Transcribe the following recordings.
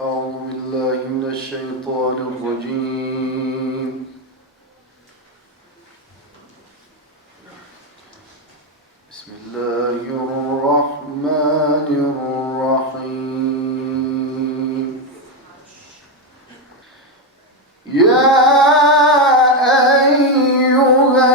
أعوذ بالله من الشيطان الرجيم. بسم الله الرحمن الرحيم. يا أيها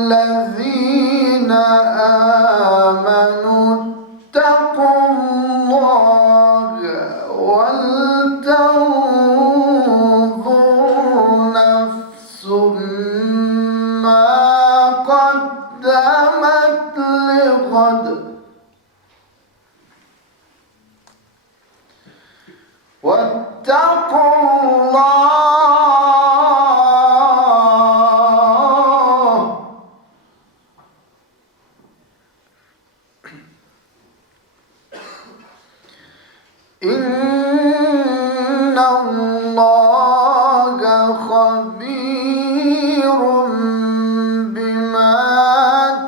الذين آمنوا اتقوا الله ولتنظر نفس ما قدمت لغد واتقوا الله إن الله خبير بما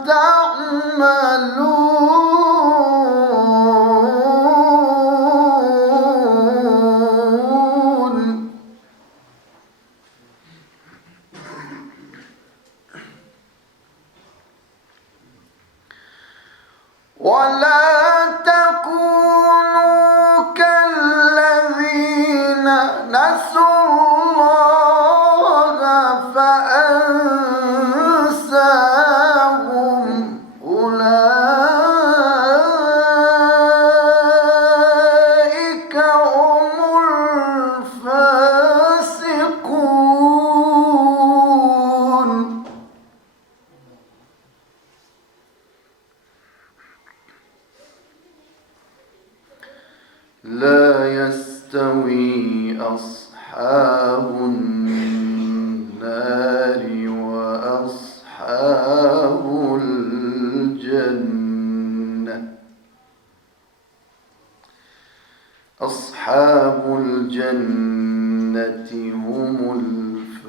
تعملون. ولا تكونوا كالذين نسوا الله فأنساهم أولئك هم الفاسقون. لا يستوي أصحاب النار وأصحاب الجنة. أصحاب الجنة هم الفائزون.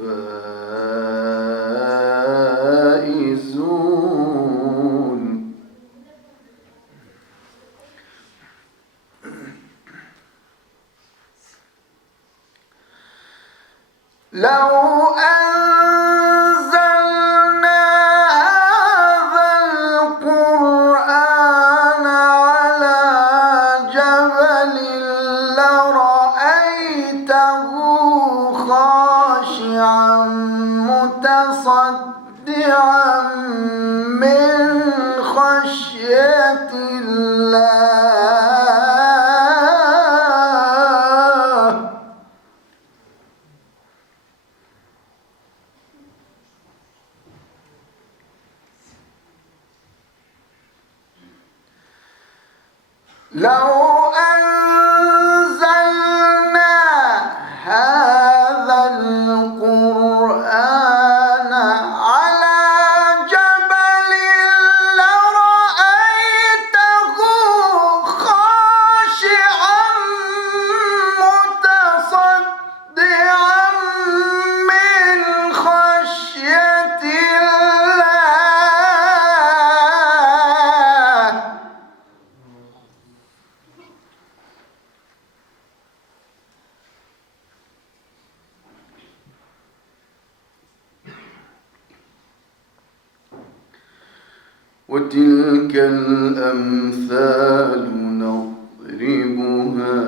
لو أنزلنا هذا القرآن على جبل لرأيته خاشعا متصدعا من خشية الله. لو أنزلنا هذا القرآن على جبل لرأيته خاشعا متصدعا من خشية الله. وتلك الأمثال نضربها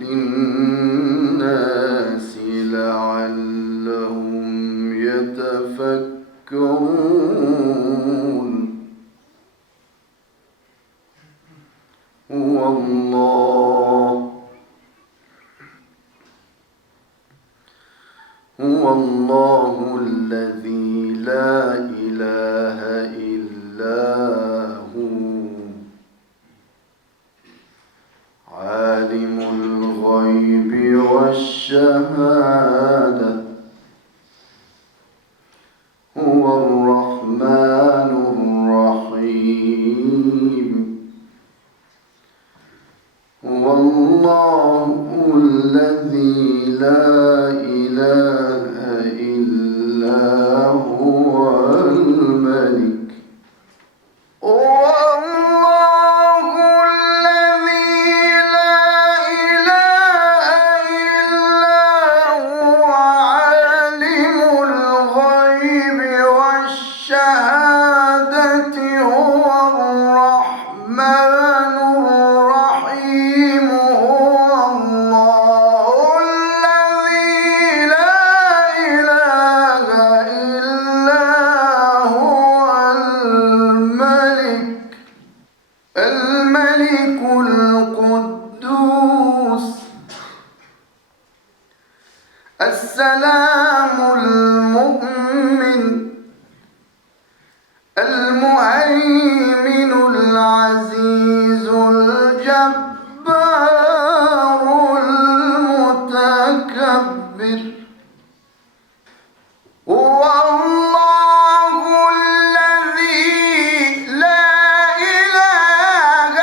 للناس لعلهم يتفكرون. هو الله الذي لا إله إلا هو عالم الغيب والشهادة. هو الرحمن الرحيم. هو الله الذي لا إله إلا هو الملك. هو الله الذي لا إله السلام المؤمن المهيمن العزيز الجبار المتكبر هو الله الذي لا إله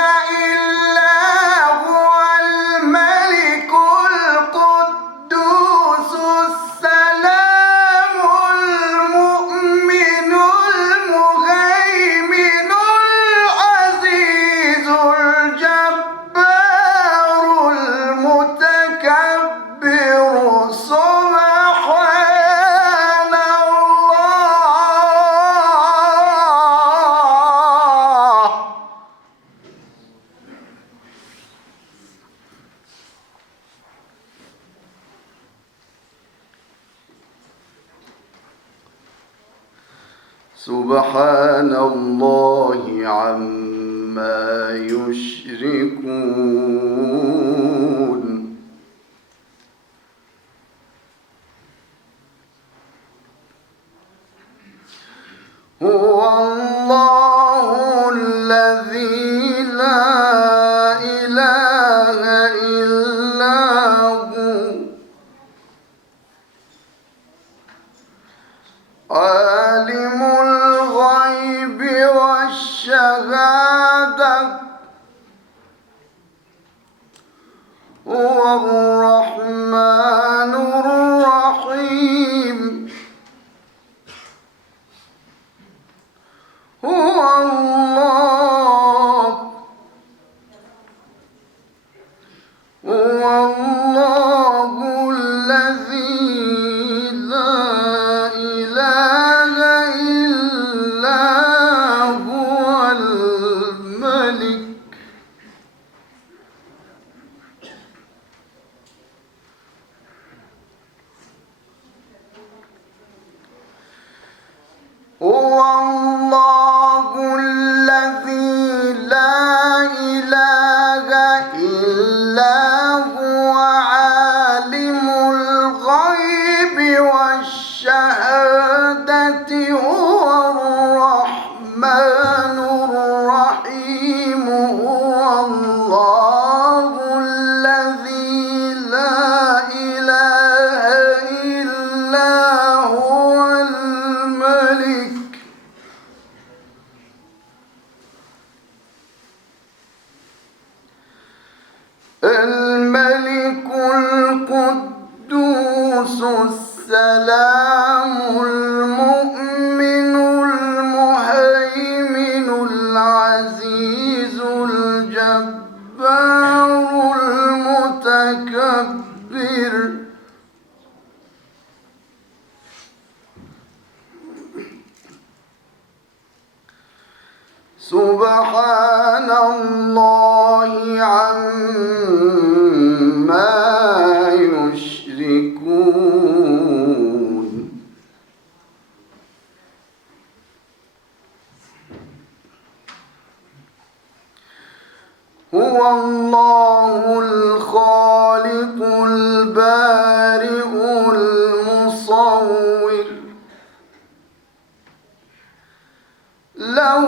إلا هو الملك القدوس السلام المؤمن المهيمن العزيز الجبار المتكبر سبحان الله. سبحان الله عما يشركون هو الله الذي لا إله إلا هو عالم الغيب والشهادة هو الرحمن الرحيم هو الله الذي لا إله إلا هو الملك هو الله الذي لا إله إلا هو عالم الغيب والشهادة هو الرحمن الرحيم هو الله الذي لا إله إلا هو الملك القدوس السلام المؤمن المهيمن العزيز الجبار المتكبر سبحان الله عما يشركون هو الله الخالق البارئ المصور له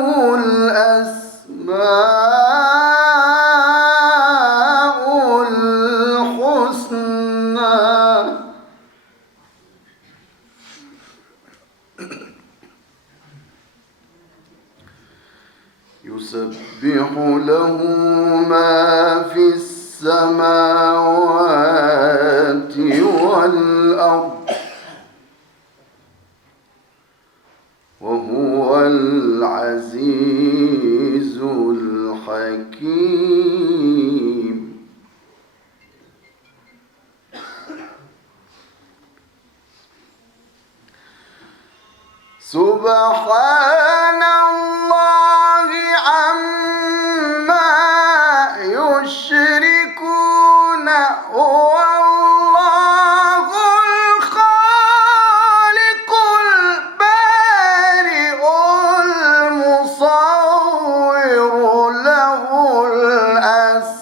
الأسماء الحسنى يسبح له ما في السماوات والأرض وهو العزيز الحكيم سبحان الله عما يشركون هو الله الخالق البارئ المصور له الأسماء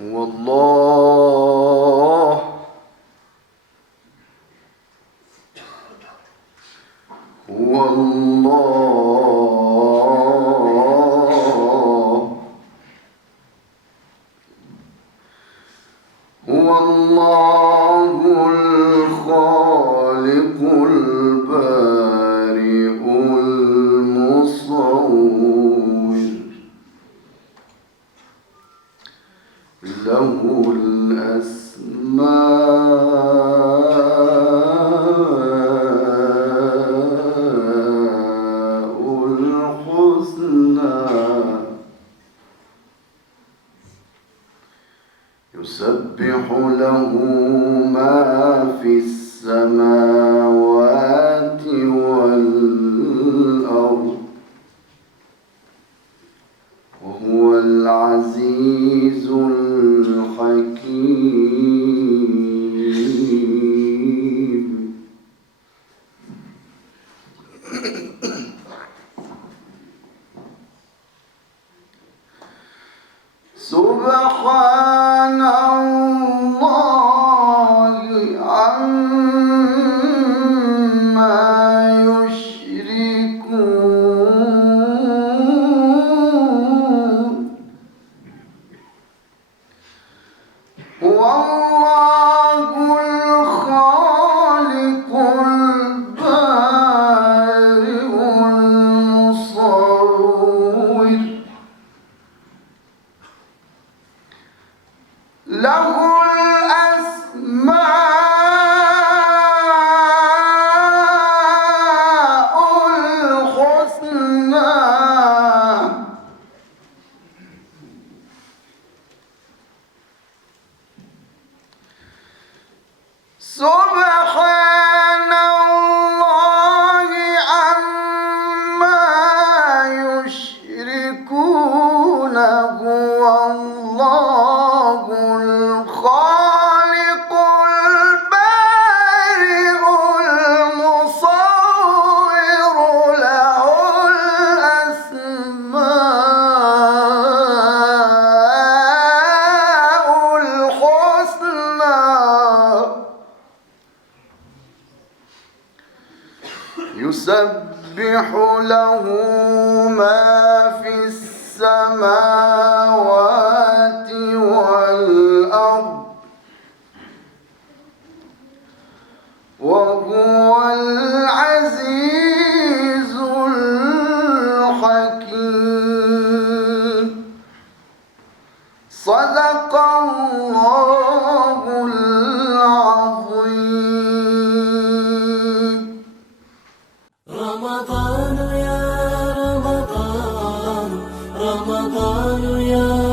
هو الله هو الله هو الله الخالق البارئ المصور له الأسماء الحسنى يسبح له ما في السماوات والأرض وهو العزيز الحكيم سبحان الله عما يشركون هو الله الخالق البارئ المصور له الأسماء الحسنى سبحان الله عما يشركون هو الله الخالق البارئ المصور له الأسماء الحسنى يسبح له ما في السماوات والأرض وهو العزيز الحكيم صدق الله العظيم رمضان يا رمضان رمضان يا